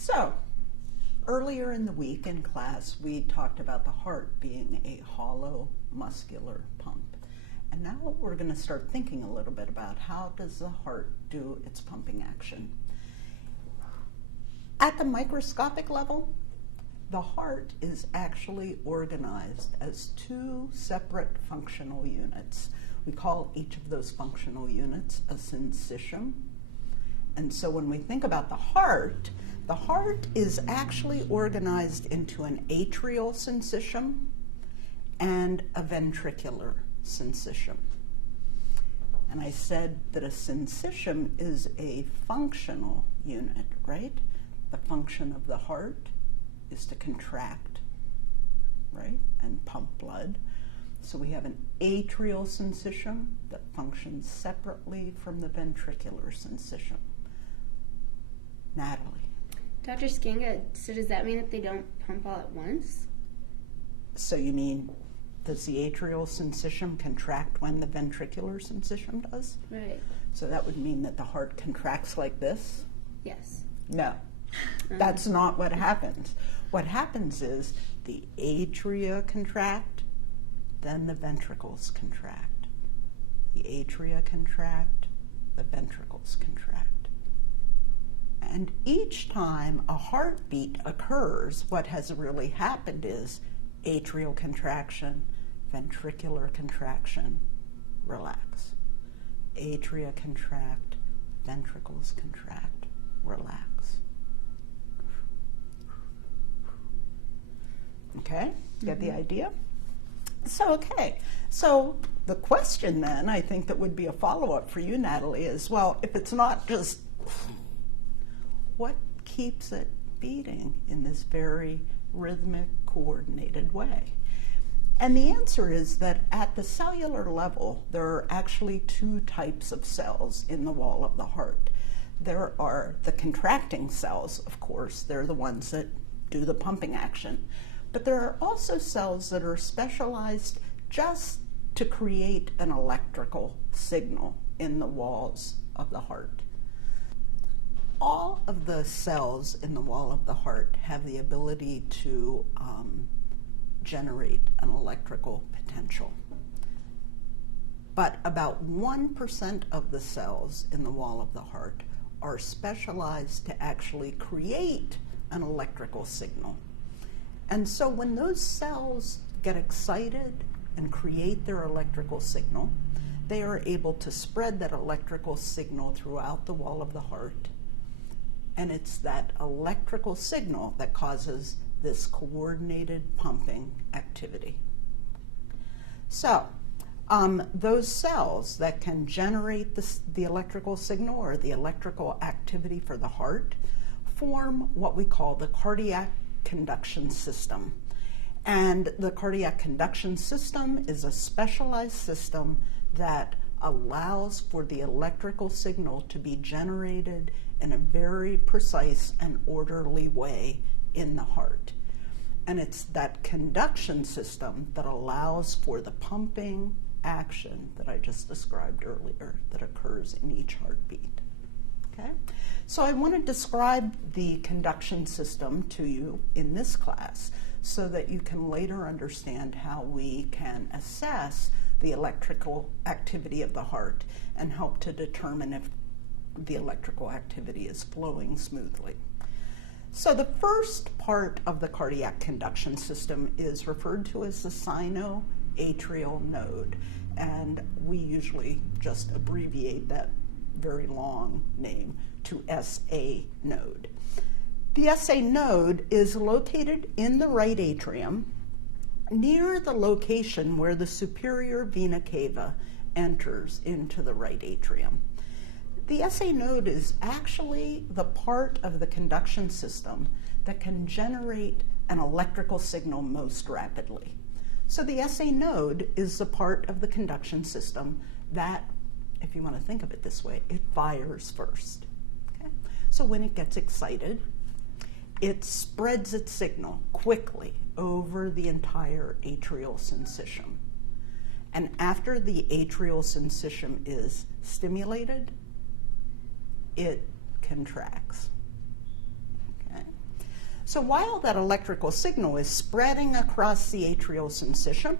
So, earlier in the week in class, we talked about the heart being a hollow muscular pump. And now we're going to start thinking a little bit about how does the heart do its pumping action. At the microscopic level, the heart is actually organized as two separate functional units. We call each of those functional units a syncytium. And so when we think about the heart is actually organized into an atrial syncytium and a ventricular syncytium. And I said that a syncytium is a functional unit, right? The function of the heart is to contract, right, and pump blood. So we have an atrial syncytium that functions separately from the ventricular syncytium. Natalie. Dr. Skanga, so does that mean that they don't pump all at once? So you mean, does the atrial syncytium contract when the ventricular syncytium does? Right. So that would mean that the heart contracts like this? Yes. No, that's not what happens. What happens is the atria contract, then the ventricles contract. The atria contract, the ventricles contract. And each time a heartbeat occurs, what has really happened is atrial contraction, ventricular contraction, relax. Atria contract, ventricles contract, relax. Okay, get the idea? So the question then, I think that would be a follow-up for you, Natalie, is, well, if it's not just, what keeps it beating in this very rhythmic, coordinated way? And the answer is that at the cellular level, there are actually two types of cells in the wall of the heart. There are the contracting cells, of course. They're the ones that do the pumping action. But there are also cells that are specialized just to create an electrical signal in the walls of the heart. All of the cells in the wall of the heart have the ability to generate an electrical potential. But about 1% of the cells in the wall of the heart are specialized to actually create an electrical signal. And so when those cells get excited and create their electrical signal, they are able to spread that electrical signal throughout the wall of the heart. And it's that electrical signal that causes this coordinated pumping activity. So those cells that can generate the electrical signal or the electrical activity for the heart form what we call the cardiac conduction system. And the cardiac conduction system is a specialized system that allows for the electrical signal to be generated in a very precise and orderly way in the heart. And it's that conduction system that allows for the pumping action that I just described earlier that occurs in each heartbeat. Okay? So I want to describe the conduction system to you in this class so that you can later understand how we can assess the electrical activity of the heart and help to determine if the electrical activity is flowing smoothly. So the first part of the cardiac conduction system is referred to as the Sino Atrial Node, and we usually just abbreviate that very long name to SA node. The SA node is located in the right atrium near the location where the superior vena cava enters into the right atrium. The SA node is actually the part of the conduction system that can generate an electrical signal most rapidly. So the SA node is the part of the conduction system that, if you want to think of it this way, it fires first. Okay? So when it gets excited, it spreads its signal quickly over the entire atrial syncytium. And after the atrial syncytium is stimulated, it contracts. Okay? So while that electrical signal is spreading across the atrial syncytium,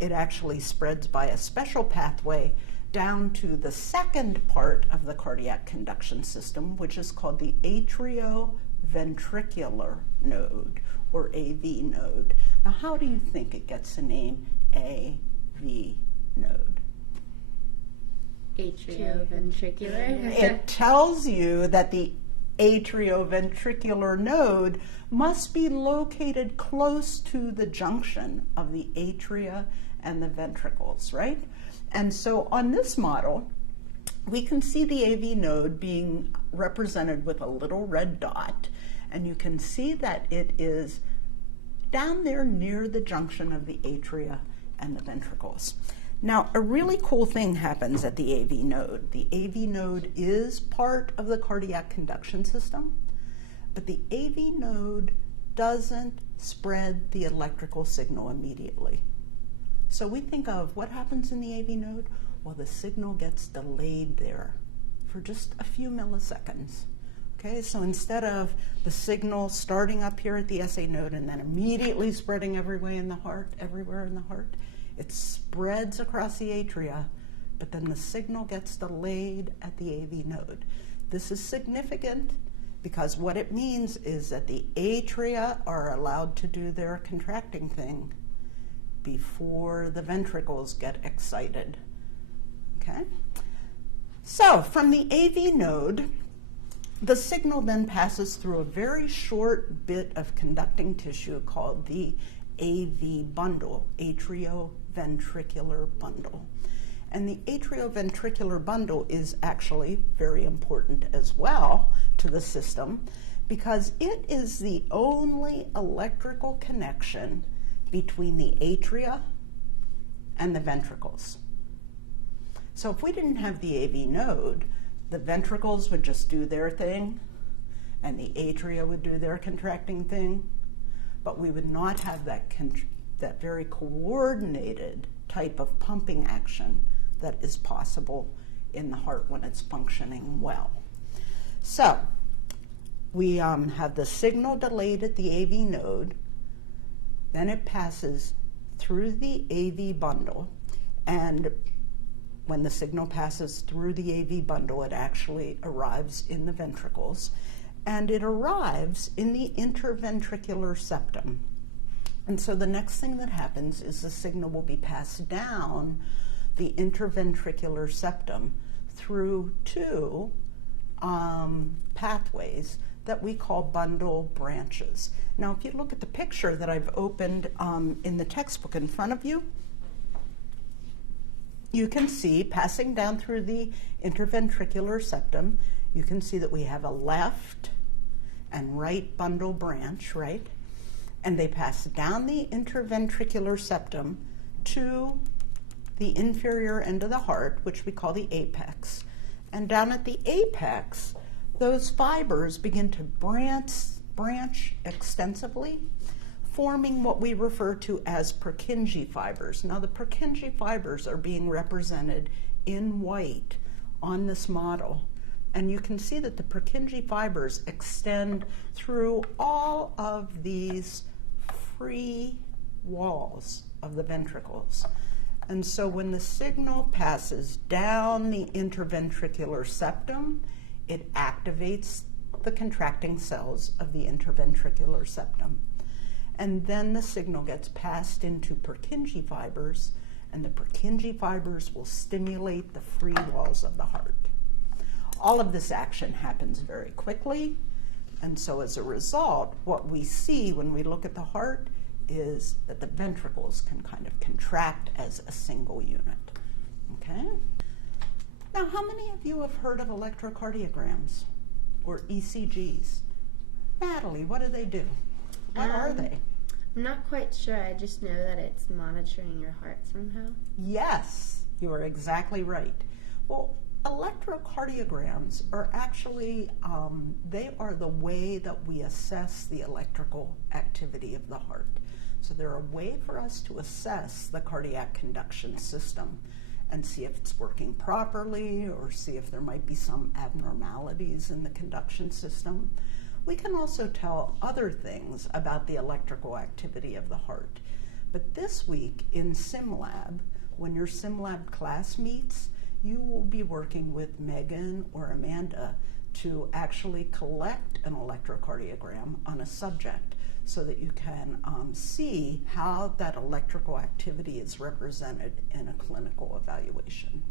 it actually spreads by a special pathway down to the second part of the cardiac conduction system, which is called the Atrioventricular Node, or AV node. Now, how do you think it gets the name AV node? Atrioventricular. It tells you that the atrioventricular node must be located close to the junction of the atria and the ventricles, right? And so on this model, we can see the AV node being represented with a little red dot, and you can see that it is down there near the junction of the atria and the ventricles. Now, a really cool thing happens at the AV node. The AV node is part of the cardiac conduction system, but the AV node doesn't spread the electrical signal immediately. So we think of what happens in the AV node? Well, the signal gets delayed there for just a few milliseconds. Okay, so instead of the signal starting up here at the SA node and then immediately spreading everywhere in the heart, it spreads across the atria, but then the signal gets delayed at the AV node. This is significant because what it means is that the atria are allowed to do their contracting thing before the ventricles get excited. Okay? So from the AV node, the signal then passes through a very short bit of conducting tissue called the AV bundle, atrioventricular bundle. And the atrioventricular bundle is actually very important as well to the system because it is the only electrical connection between the atria and the ventricles. So if we didn't have the AV node, the ventricles would just do their thing and the atria would do their contracting thing, but we would not have that very coordinated type of pumping action that is possible in the heart when it's functioning well. So we have the signal delayed at the AV node, then it passes through the AV bundle, and when the signal passes through the AV bundle, it actually arrives in the ventricles, and it arrives in the interventricular septum. And so the next thing that happens is the signal will be passed down the interventricular septum through two pathways that we call bundle branches. Now, if you look at the picture that I've opened in the textbook in front of you, you can see passing down through the interventricular septum, you can see that we have a left and right bundle branch, right? And they pass down the interventricular septum to the inferior end of the heart, which we call the apex. And down at the apex, those fibers begin to branch extensively, forming what we refer to as Purkinje fibers. Now, the Purkinje fibers are being represented in white on this model. And you can see that the Purkinje fibers extend through all of these free walls of the ventricles. And so when the signal passes down the interventricular septum, it activates the contracting cells of the interventricular septum. And then the signal gets passed into Purkinje fibers, and the Purkinje fibers will stimulate the free walls of the heart. All of this action happens very quickly, and so as a result, what we see when we look at the heart is that the ventricles can kind of contract as a single unit. Okay? Now, how many of you have heard of electrocardiograms or ECGs? Natalie, what do they do? What are they? I'm not quite sure. I just know that it's monitoring your heart somehow. Yes, you are exactly right. Well, electrocardiograms are actually, they are the way that we assess the electrical activity of the heart. So they're a way for us to assess the cardiac conduction system and see if it's working properly or see if there might be some abnormalities in the conduction system. We can also tell other things about the electrical activity of the heart. But this week in SimLab, when your SimLab class meets, you will be working with Megan or Amanda to actually collect an electrocardiogram on a subject so that you can see how that electrical activity is represented in a clinical evaluation.